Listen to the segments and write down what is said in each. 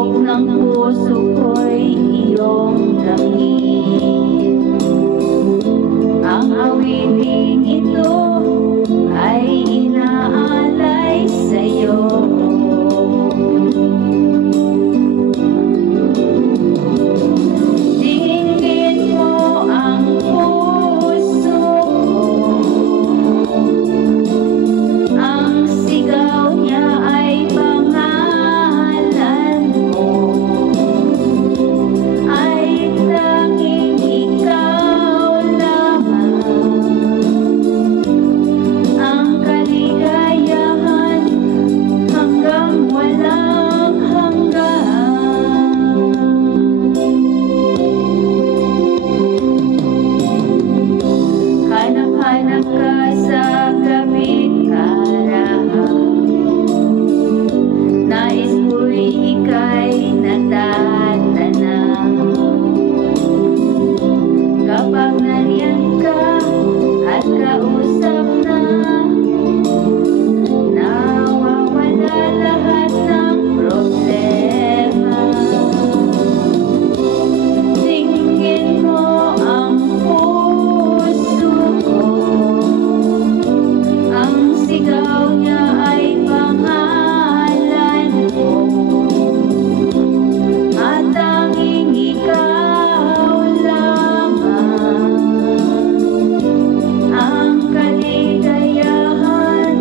Tibok ng puso ko'y iyong damit. Ang awiting ito ay inaalay sa'yo. Dinggin mo ang puso ko, ang sigaw niya ay pangalan mo. Ay tanging ikaw lamang ang kaligayahan hanggang walang hanggan. Hanap-hanap ka sa gabit karahaw, nais ko'y ika'y natatanaw. Kapag nariyan ka at kausap na, nawawala lahat ng problema. Dinggin mo ang puso ko, ang sigaw niya ay pangalan mo. At tanging ikaw lamang ang kaligayahan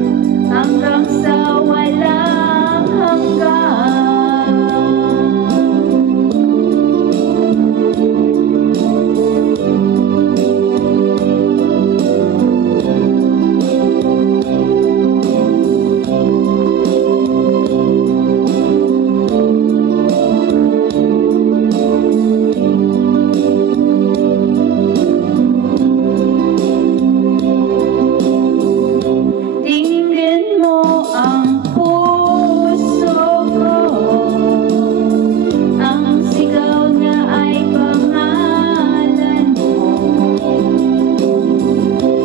hanggang sa walang hanggan. Dinggin mo ang puso ko, ang sigaw niya ay pangalan mo.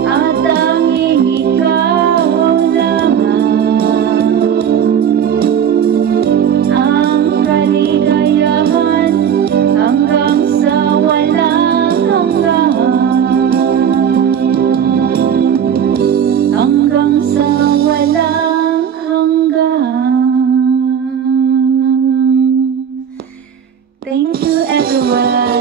At tanging ikaw lamang ang kaligayahan hanggang sa walang hanggan. Hanggang sa walang hanggan. Thank you, everyone.